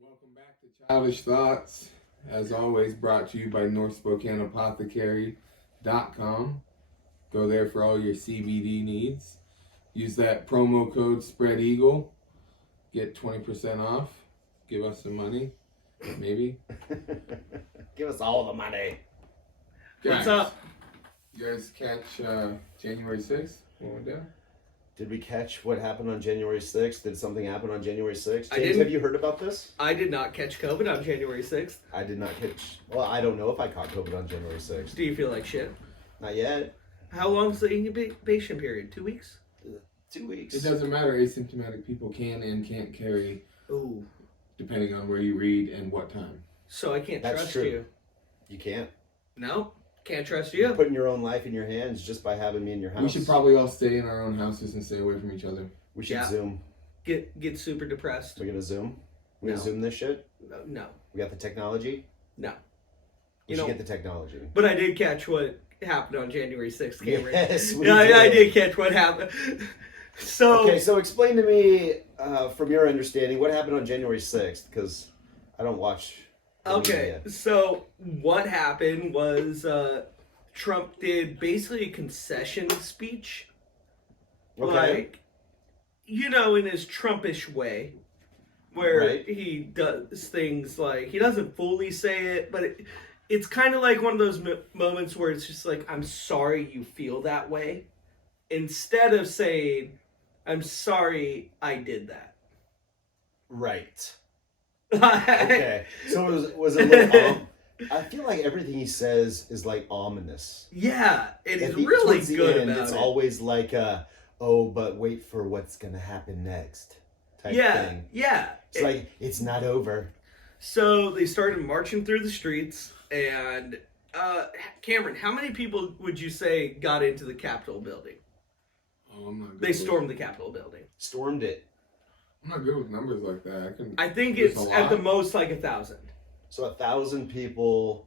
Welcome back to Childish Thoughts. As always, brought to you by NorthSpokaneApothecary.com. Go there for all your CBD needs. Use that promo code SpreadEagle. Get 20% off. Give us some money. Maybe. Give us all the money. Guys, What's up? You guys catch January 6th? What went down? Did we catch what happened on January 6th? Did something happen on January 6th? I James, didn't. have you heard about this? I did not catch COVID on January 6th. I did not catch... Well, I don't know if I caught COVID on January 6th. Do you feel like shit? Not yet. How long's the incubation period? 2 weeks? 2 weeks. It doesn't matter. Asymptomatic people can and can't carry, Ooh. depending on where you read and what time. So I can't That's trust true. you. You can't. No? Can't trust You're you? putting your own life in your hands just by having me in your house. We should probably all stay in our own houses and stay away from each other. We should Yeah. Zoom. Get super depressed. We're gonna Zoom? We're gonna No. Zoom this shit? No. We got the technology? No. We should get the technology. But I did catch what happened on January 6th, Cameron. Yes, we Yeah, I did. did catch what happened. So, Okay, so explain to me, from your understanding, what happened on January 6th, because I don't watch the okay, media. so what happened was Trump did basically a concession speech. Okay. Like, you know, in his Trumpish way, where Right. he does things like, he doesn't fully say it, but it's kind of like one of those moments where it's just like, I'm sorry you feel that way, instead of saying, I'm sorry I did that. Right. Okay. So was it a little I feel like everything he says is like ominous. Yeah, and he's At the- really towards the good end, about it's it. always like oh, but wait for what's gonna happen next type Yeah, thing. yeah. It's like it's not over. So they started marching through the streets, and Cameron, how many people would you say got into the Capitol building? Oh, I'm not good They with- stormed the Capitol building. Stormed it. I'm not good with numbers like that. I think There's it's a at the lot. most like 1,000. So 1,000 people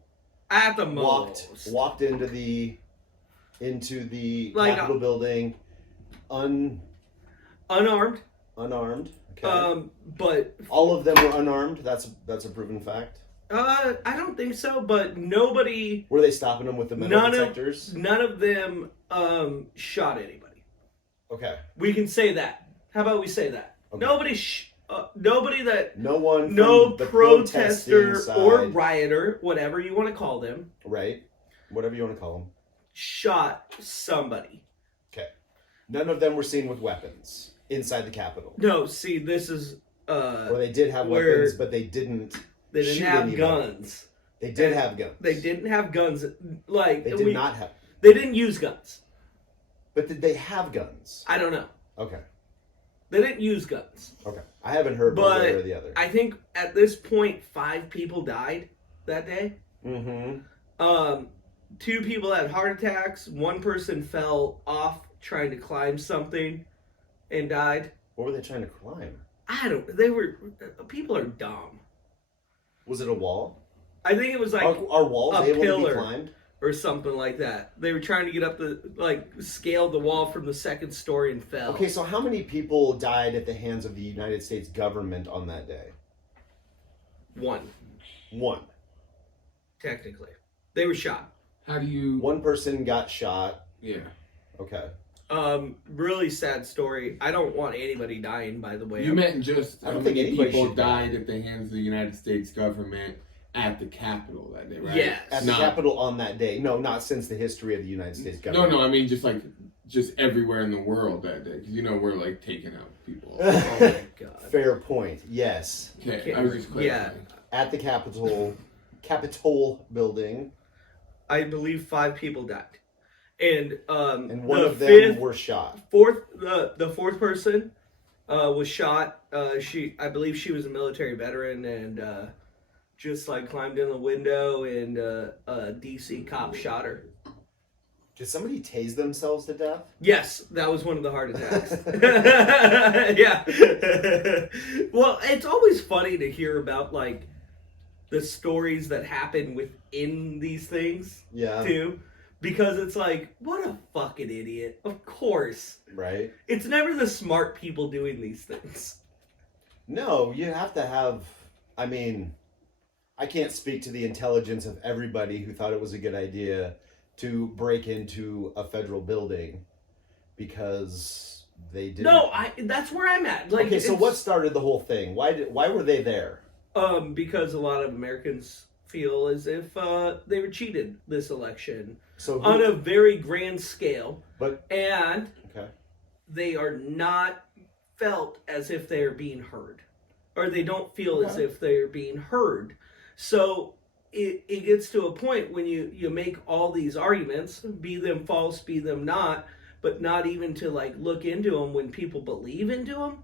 At the most. walked into the Like, Capitol building Unarmed. unarmed. Okay. But All of them were unarmed. That's a proven fact. I don't think so. But nobody, Were they stopping them with the metal none detectors? of them shot anybody. Okay. We can say that. How about we say that? Okay. Nobody that. No one. From No the protester protesting or side, rioter, whatever you want to call them, right? Whatever you want to call them. shot somebody. Okay. None of them were seen with weapons inside the Capitol. No, see, this is Or they did have where weapons, but they didn't. they didn't shoot have anybody. guns. They did And have guns. They didn't have guns. Like They did not have. They didn't use guns. But did they have guns? I don't know. Okay. They didn't use guns. Okay. I haven't heard one way or the other. I think at this point 5 people died that day. Mm-hmm. 2 people had heart attacks. 1 person fell off trying to climb something and died. What were they trying to climb? People are dumb. Was it a wall? I think it was like Are walls a able to pillar. be climbed? or something like that. They were trying to get up scaled the wall from the 2nd story and fell. Okay, so how many people died at the hands of the United States government on that day? 1, One. technically. They were shot. How do you? One person got shot. Yeah. Okay. Really sad story. I don't want anybody dying, by the way. You meant just I how don't think many anybody people should die. died at the hands of the United States government at the Capitol that day, right? Yes. At the Not- Capitol on that day. No, not since the history of the United States No, government. I mean just everywhere in the world that day, because we're like taking out people. Oh my god. Fair point. Yes. Okay, I was just clarifying. At the Capitol building, I believe 5 people died. And one the of them fifth- were shot. the 4th person was shot. I believe she was a military veteran and just climbed in the window and a DC cop shot her. Did somebody tase themselves to death? Yes, that was one of the heart attacks. Yeah. Well, it's always funny to hear about the stories that happen within these things Yeah. too, Because it's like, what a fucking idiot. Of course. Right? It's never the smart people doing these things. No, you have to have, I mean, I can't speak to the intelligence of everybody who thought it was a good idea to break into a federal building because they didn't. No, that's where I'm at. Like, okay, so what started the whole thing? Why were they there? Because a lot of Americans feel as if they were cheated this election So on a very grand scale. And okay. they are not felt as if they're being heard. Or they don't feel as if they're being heard. So it gets to a point when you make all these arguments, be them false, be them not, but not even to like look into them when people believe into them.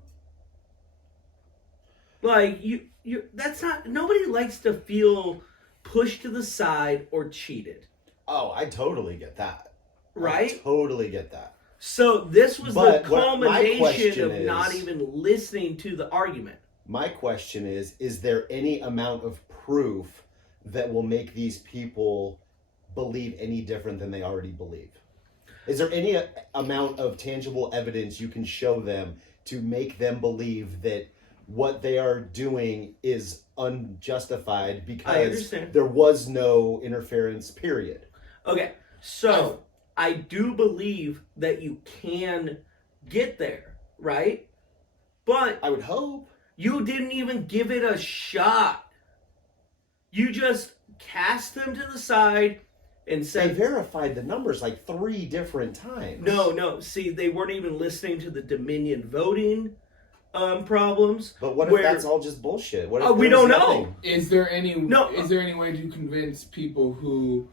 Like that's not, nobody likes to feel pushed to the side or cheated. Oh, I totally get that. Right? I totally get that. So this was the culmination of is, not even listening to the argument. My question is there any amount of proof that will make these people believe any different than they already believe? Is there any amount of tangible evidence you can show them to make them believe that what they are doing is unjustified because there was no interference, period? Okay, so I do believe that you can get there, right? But I would hope. You didn't even give it a shot. You just cast them to the side and said... They verified the numbers like 3 different times. No. See, they weren't even listening to the Dominion voting problems. But what if that's all just bullshit? What if we don't know. Is there any way to convince people who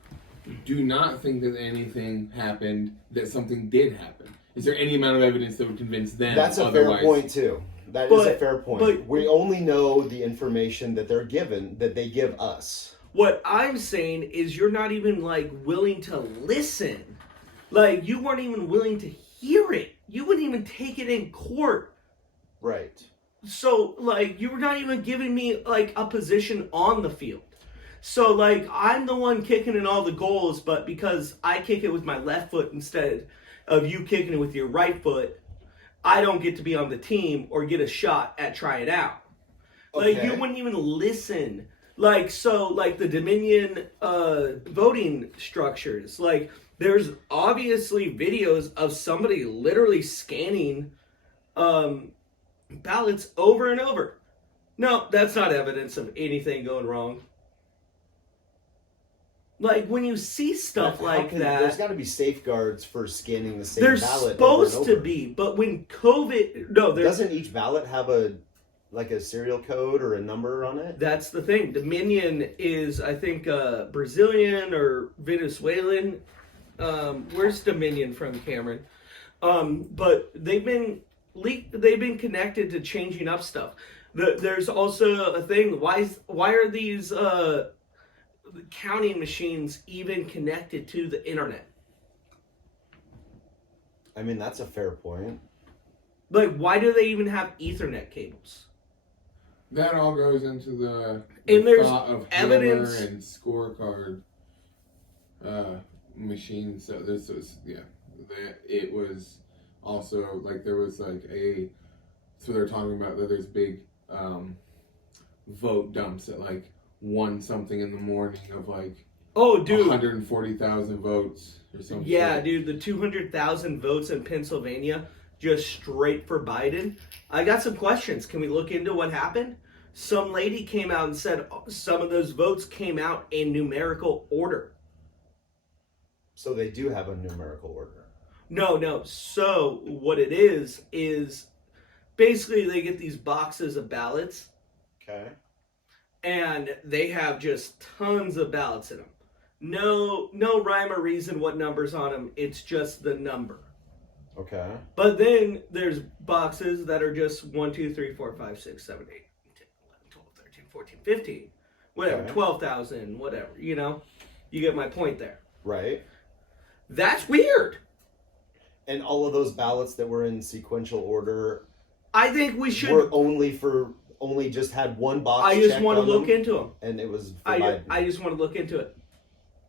do not think that anything happened that something did happen? Is there any amount of evidence that would convince them? That's a fair point too. That is a fair point. But we only know the information that they're given, that they give us. What I'm saying is you're not even like willing to listen. Like you weren't even willing to hear it. You wouldn't even take it in court. Right. So like you were not even giving me like a position on the field. So like I'm the one kicking in all the goals, but because I kick it with my left foot instead of you kicking it with your right foot, I don't get to be on the team or get a shot at trying out. Okay. Like you wouldn't even listen. Like so like the Dominion voting structures, like there's obviously videos of somebody literally scanning ballots over and over. No, that's not evidence of anything going wrong. Like when you see stuff like that, there's got to be safeguards for scanning the same there's ballot. Supposed over and over. to be, but when COVID, no, doesn't each ballot have a serial code or a number on it? That's the thing. Dominion is, I think, Brazilian or Venezuelan. Where's Dominion from, Cameron? But they've been connected to changing up stuff. There's also a thing. Why are these counting machines even connected to the internet? I mean, that's a fair point. Like, why do they even have Ethernet cables? That all goes into the there's thought of evidence hammer and scorecard machines. So this was it was also like there was like so they're talking about that there's big vote dumps at like 1 something in the morning of like 140,000 votes or something. Yeah, dude, the 200,000 votes in Pennsylvania just straight for Biden. I got some questions. Can we look into what happened? Some lady came out and said some of those votes came out in numerical order. So they do have a numerical order. No. So what it is basically they get these boxes of ballots. Okay. And they have just tons of ballots in them. No rhyme or reason what number's on them. It's just the number. Okay. But then there's boxes that are just 1, 2, 3, 4, 5, 6, 7, 8, 10, 11, 12, 13, 14, 15. Whatever, okay. 12,000, whatever, you know? You get my point there. Right. That's weird. And all of those ballots that were in sequential order, I think we should... were only just had one box. I just want to look into them. And it was I just want to look into it.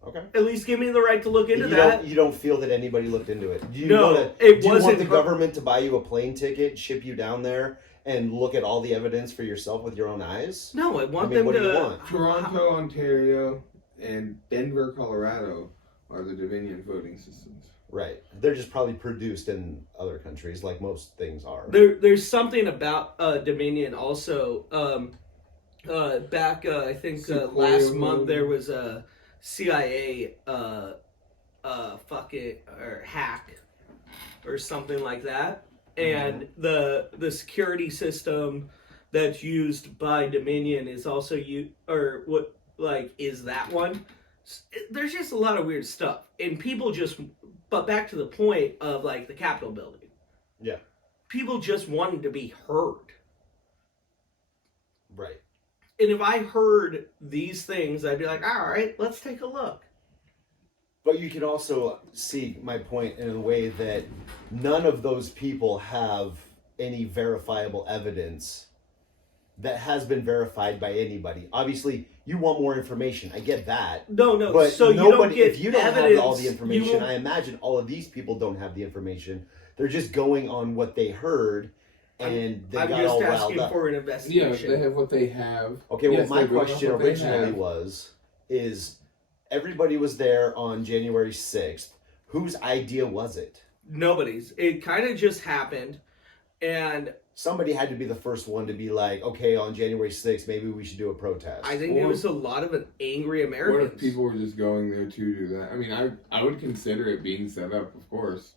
Okay. At least give me the right to look into You that. you don't feel that anybody looked into it. Do you No, wanna, it do you want wasn't the her- government to buy you a plane ticket, ship you down there, and look at all the evidence for yourself with your own eyes? No, I want I mean, them what to. do you want? Toronto, Ontario, and Denver, Colorado are the Dominion voting systems. Right. They're just probably produced in other countries, like most things are. There's something about Dominion also. Back, I think last month there was a CIA hack or something like that, and the security system that's used by Dominion is also is that one. There's just a lot of weird stuff, and people just. But back to the point of like the Capitol building. Yeah. People just wanted to be heard. Right. And if I heard these things, I'd be like, all right, let's take a look. But you can also see my point in a way that none of those people have any verifiable evidence that has been verified by anybody. Obviously, you want more information. I get that. No. But So nobody, you don't get if you don't evidence, have all the information, won't- I imagine all of these people don't have the information. They're just going on what they heard, and they I'm got just all riled asking up. for an Yeah, investigation. they have what they have. Okay, well, Yes, my they're going off question what they originally have. is everybody was there on January 6th. Whose idea was it? Nobody's. It kind of just happened, and Somebody had to be the first one to be like, okay, on January 6th, maybe we should do a protest. I think it was a lot of angry What Americans. if people were just going there to do that? I mean, I would consider it being set up, of course,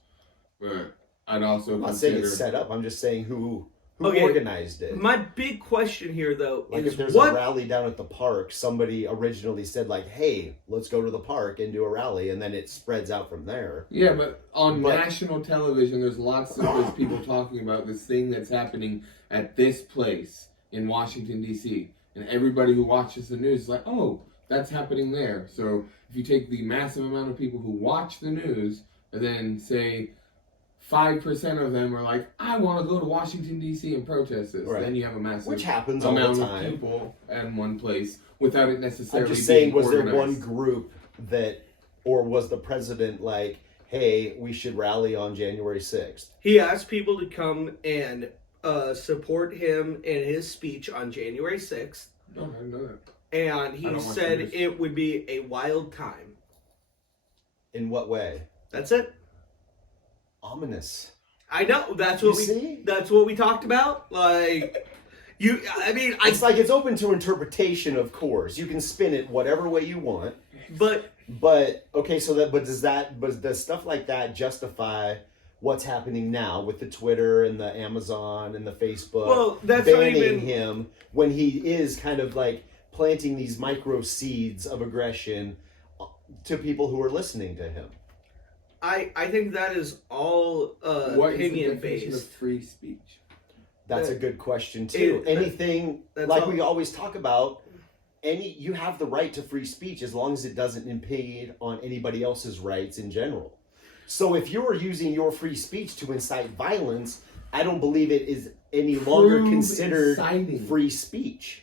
but I'd also I'm not saying consider it's set up. I'm just saying who Okay, organized it. My big question here, though, Like is if there's what a rally down at the park, somebody originally said like, hey, let's go to the park and do a rally, and then it spreads out from there. Yeah, but on But- national television, there's lots of those people talking about this thing that's happening at this place in Washington, D.C. And everybody who watches the news is like, oh, that's happening there. So if you take the massive amount of people who watch the news and then say 5% of them are like, I want to go to Washington, D.C. and protest this, Right. then you have a massive Which happens all the amount of time. people in one place without it necessarily I'm just saying, being was there one organized. group that, or was the president like, hey, we should rally on January 6th? he asked people to come and support him in his speech on January 6th, No, I know that. and I he don't watch said the news. it would be a wild time. In what way? That's it. Ominous. I know. That's You what we. see? That's what we talked about. Like, you. I mean, It's like it's open to interpretation, of course. You can spin it whatever way you want. But But okay, so that does stuff like that justify what's happening now with the Twitter and the Amazon and the Facebook Well, that's not banning even- him when he is kind of like planting these micro seeds of aggression to people who are listening to him? I think that is all What is the opinion definition of based. free speech? That's a That- good question too. Anything that's like all- we always talk about, you have the right to free speech as long as it doesn't impede on anybody else's rights in general. So if you're using your free speech to incite violence, I don't believe it is any longer Prove considered inciting. free speech.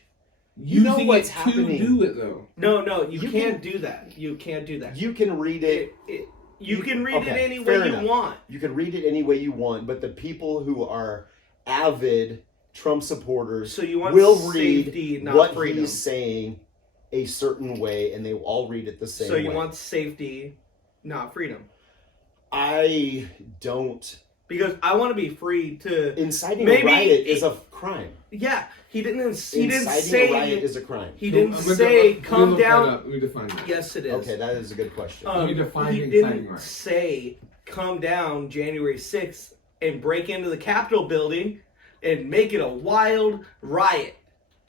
Using know what's it happening. to do it though. No, you, You can't do that. You can't do that. You can read it. You can read it okay, any fair way enough. you want. You can read it any way you want, but the people who are avid Trump supporters So you want will safety, read not what freedom. he's saying a certain way, and they will all read it the same So way. you want safety, not freedom. I don't. Because I want to be free to. Inciting Maybe a riot is it- a crime. Yeah, he didn't. He didn't Inciting a riot say. is a crime. He didn't I'm gonna say look- come let me look that down. up. Let me define that. Yes, it is. Okay, that is a good question. Let me define he inciting didn't riot. say come down January 6th and break into the Capitol building and make it a wild riot.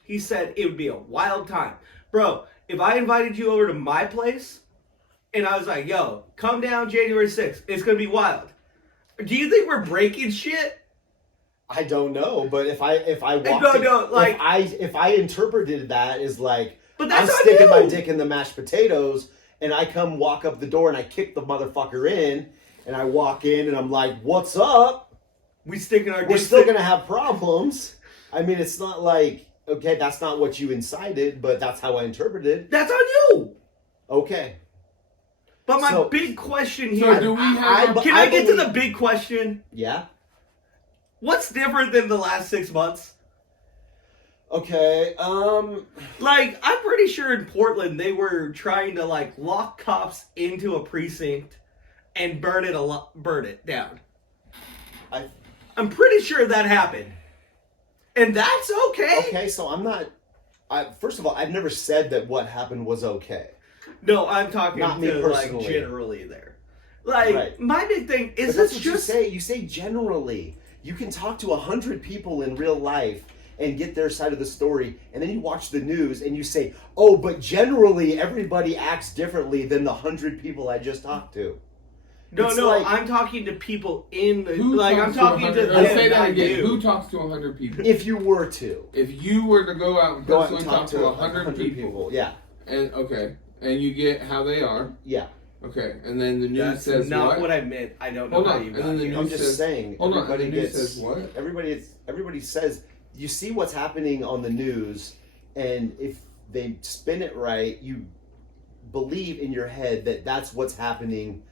He said it would be a wild time. Bro, if I invited you over to my place and I was like, yo, come down January 6th, it's going to be wild. Do you think we're breaking shit? I don't know, but if I walked No, like- if I interpreted that as like But that's I'm on sticking my you. dick in the mashed potatoes and I come walk up the door and I kick the motherfucker in and I walk in and I'm like, "What's up?" We sticking our We're dicks still in- going to have problems. I mean, it's not like okay, that's not what you incited, but that's how I interpreted. That's on you. Okay. But my So- big question So here. do we have? Can I get to the big question? Yeah. What's different than the last 6 months? Okay. Like, I'm pretty sure in Portland they were trying to like lock cops into a precinct and burn it down. I'm pretty sure that happened, and that's okay. Okay. So I'm not. First of all, I've never said that what happened was okay. No, I'm talking Not me to like personally. generally there. Like Right. my big thing is But this that's what just you say. You say generally. You can talk to 100 people in real life and get their side of the story, and then you watch the news and you say, "Oh, but generally everybody acts differently than the 100 people I just talked to." no. It's No, like- I'm talking to people in the Who like. I'm talks talking to 100 them. Say that not again. you. Who talks to 100 people? If you were to If you were to go out and go out personally and talk to 100 people, yeah, and okay, and you get how they are, yeah. okay, and then the news That's says not what? what I meant. I don't know Hold how on, you and got then the here. I'm news just says- saying. Hold on, Everybody and the news gets. says what? Everybody says. You see what's happening on the news, and if they spin it right, you believe in your head that that's what's happening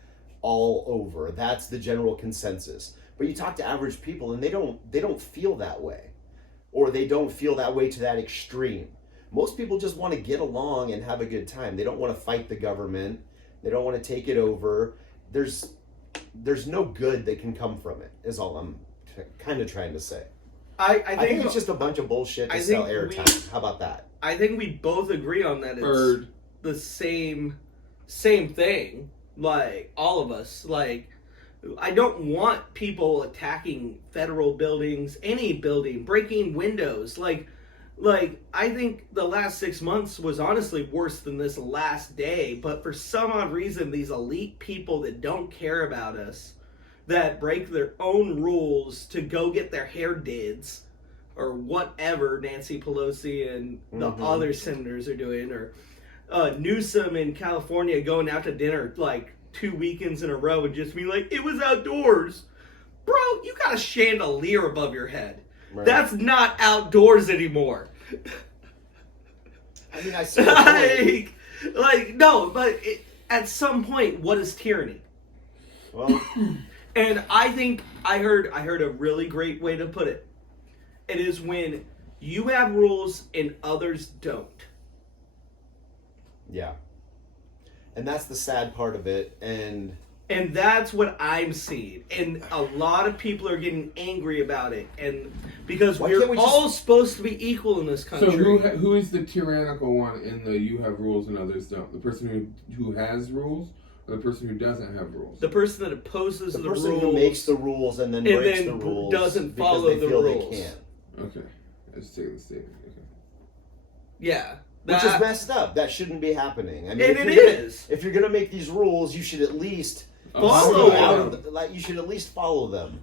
all over. That's the general consensus. But you talk to average people, and they don't feel that way, or they don't feel that way to that extreme. Most people just want to get along and have a good time. They don't want to fight the government. They don't want to take it over. There's no good that can come from it, is all I'm kind of trying to say. I think it's just a bunch of bullshit to I sell think airtime. How about that? I think we both agree on that. It's Heard. the same thing. Like all of us. Like I don't want people attacking federal buildings, any building, breaking windows. Like I think the last 6 months was honestly worse than this last day. But for some odd reason, these elite people that don't care about us, that break their own rules to go get their hair dids, or whatever Nancy Pelosi and the other senators are doing, or Newsom in California going out to dinner like 2 weekends in a row and just being like, it was outdoors. Bro, you got a chandelier above your head. Right. That's not outdoors anymore. I mean, I see your point. like no, but at some point, what is tyranny? Well, And I think I heard a really great way to put it. It is when you have rules and others don't. yeah. And that's the sad part of it. And that's what I'm seeing. And a lot of people are getting angry about it. And because Why we're can't we all supposed to be equal in this country. So who is the tyrannical one in the you have rules and others don't? The person who has rules, or the person who doesn't have rules? the person that opposes the the person rules who makes the rules and then and breaks then the rules doesn't because follow they the feel rules. they can. Okay, let's take the statement. Okay. Yeah. Which is messed up. That shouldn't be happening. I mean, And it you're is. If you're gonna make these rules, you should at least Follow stay out them. of the, you should at least follow them,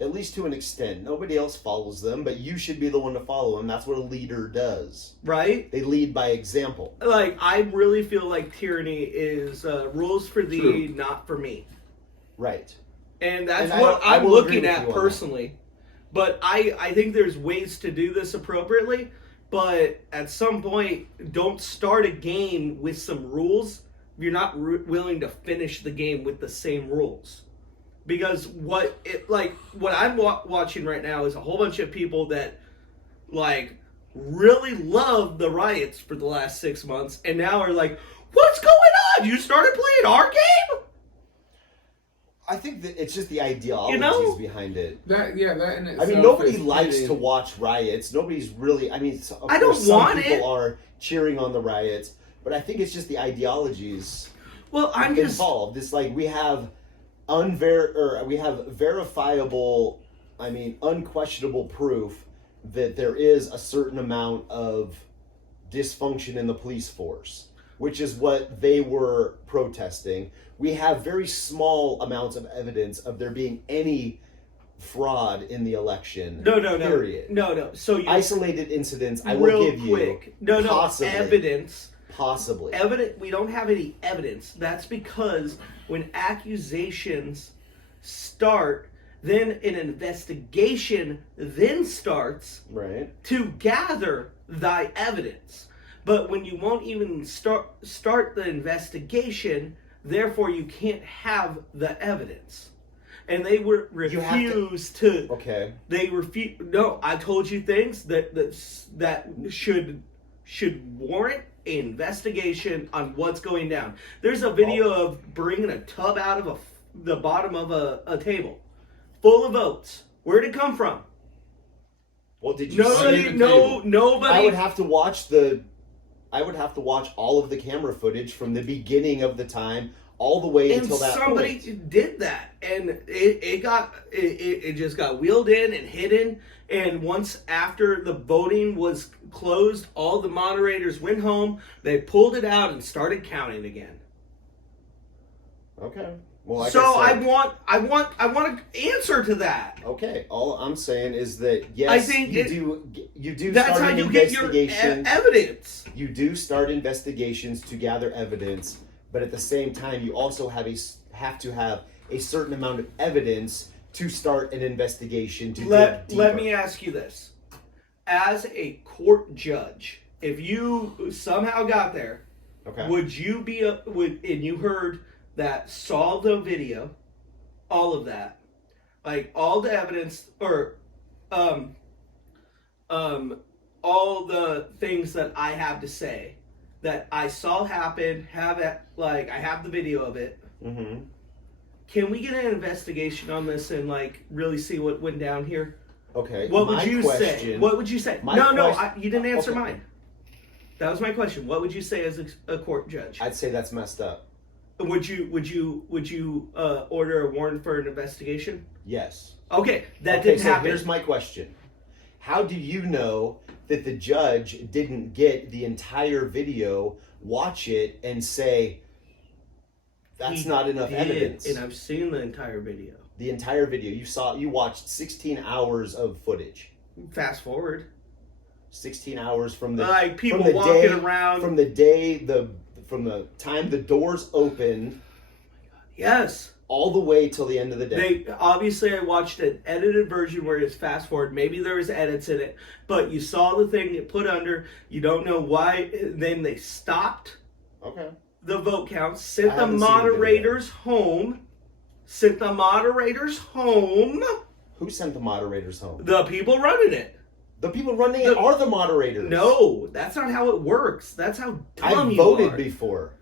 at least to an extent. Nobody else follows them, but you should be the one to follow them. That's what a leader does. Right? They lead by example. Like, I really feel like tyranny is rules for thee, True. not for me. Right. And that's And what I I'm will agree looking with at you on that. personally. But I think there's ways to do this appropriately. But at some point, don't start a game with some rules if you're not willing to finish the game with the same rules. Because what I'm watching right now is a whole bunch of people that like really love the riots for the last 6 months and now are like, what's going on? You started playing our game? I think that it's just the ideologies behind it. That in itself. I mean, nobody is likes pretty- to watch riots. Nobody's really. I mean, of I don't course, some want people it. are cheering on the riots, but I think it's just the ideologies Well, I'm just involved. It's like we have verifiable, I mean, unquestionable proof that there is a certain amount of dysfunction in the police force, which is what they were protesting. We have very small amounts of evidence of there being any fraud in the election. no. Period. No. So you Isolated incidents, I will real give quick. you. No, possibly, evidence. Possibly. We don't have any evidence. That's because when accusations start, then an investigation then starts Right. to gather thy evidence. But when you won't even start the investigation, Therefore, you can't have the evidence. And they were refused to. Okay. They refuse. No, I told you things that should warrant an investigation on what's going down. There's a video of bringing a tub out of the bottom of a table, full of oats. Where'd it come from? Well, did you? Nobody. I would have to watch all of the camera footage from the beginning of the time all the way until that somebody point. did that, and it just got wheeled in and hidden. And once after the voting was closed, all the moderators went home. They pulled it out and started counting again. Okay. Well, like so I want an answer to that. Okay. All I'm saying is that yes, I think you do. That's start how you an get your investigation. evidence. You do start investigations to gather evidence, but at the same time, you also have to have a certain amount of evidence to start an investigation. To Let me ask you this: as a court judge, if you somehow got there, okay, would you be and you heard that, saw the video, all of that, like all the evidence, or all the things that I have to say that I saw happen, I have the video of it. Mm-hmm. Can we get an investigation on this and like really see what went down here? Okay. What would you say? What would you say? You didn't answer okay. mine. That was my question. What would you say as a court judge? I'd say that's messed up. Would you order a warrant for an investigation? Yes. Okay, that didn't happen. Here's my question: how do you know that the judge didn't get the entire video, watch it, and say that's not enough evidence? And I've seen the entire video. The entire video you watched 16 hours of footage. Fast forward. 16 hours from the people from the walking day, around from the time the doors opened. Yes. All the way till the end of the day. Obviously, I watched an edited version where it's fast forward. Maybe there was edits in it, but you saw the thing get put under. You don't know why. Then they stopped. Okay. The vote count. Sent the moderators home. Sent the moderators home. Who sent the moderators home? The people running it. The people running it are the moderators. No, that's not how it works. That's how dumb I've you are. voted before.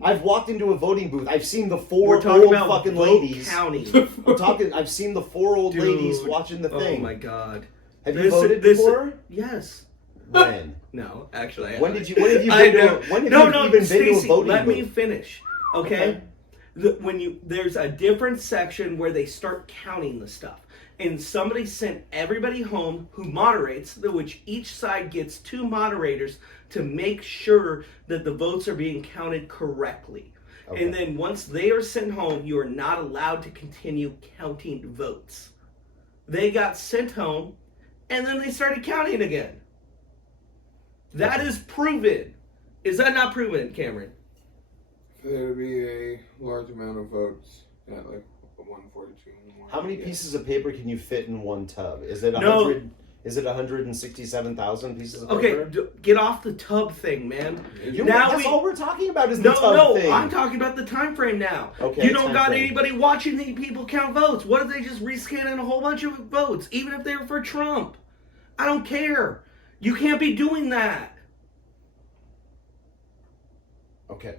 I've walked into a voting booth. I've seen the four old fucking ladies. I've seen the four old ladies watching the thing. Oh my god. Have you voted before? Yes. When? No, actually. When have you even been to a voting Stacey, booth? Let me finish. Okay? There's a different section where they start counting the stuff. And somebody sent everybody home who moderates, which each side gets 2 moderators to make sure that the votes are being counted correctly. Okay. And then once they are sent home, you are not allowed to continue counting votes. They got sent home, and then they started counting again. That is proven. Is that not proven, Cameron? For there to be a large amount of votes at like 142. How many pieces of paper can you fit in one tub? Is it 100? Is it 167,000 pieces of paper? Okay, get off the tub thing, man. That's all we're talking about is the tub thing. No, I'm talking about the time frame now. Okay, you don't got anybody watching the people count votes. What if they just rescanning a whole bunch of votes, even if they were for Trump? I don't care. You can't be doing that. Okay.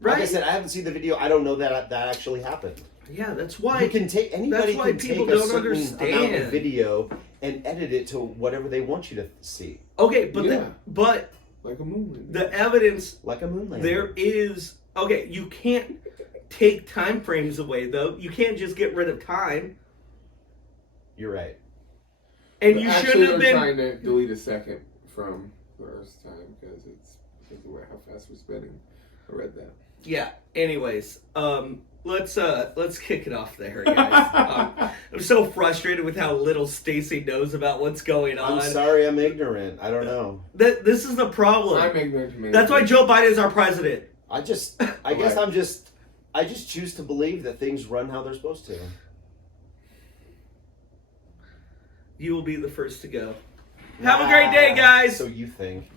Right? Like I said, I haven't seen the video. I don't know that actually happened. Yeah, that's why. You can take anybody can take a certain amount of video and edit it to whatever they want you to see. Okay, but but like a moon landing. The evidence, like a moon landing. There is you can't take time frames away though. You can't just get rid of time. You're right. And you shouldn't have been trying to delete a second from first time because of the way how fast we're spinning. I read that. Yeah. Anyways, let's kick it off there, guys. I'm so frustrated with how little Stacey knows about what's going on. I'm sorry, I'm ignorant. I don't know. This is the problem. I'm ignorant to me. That's why Joe Biden is our president. I just choose to believe that things run how they're supposed to. You will be the first to go. Have a great day, guys. So you think.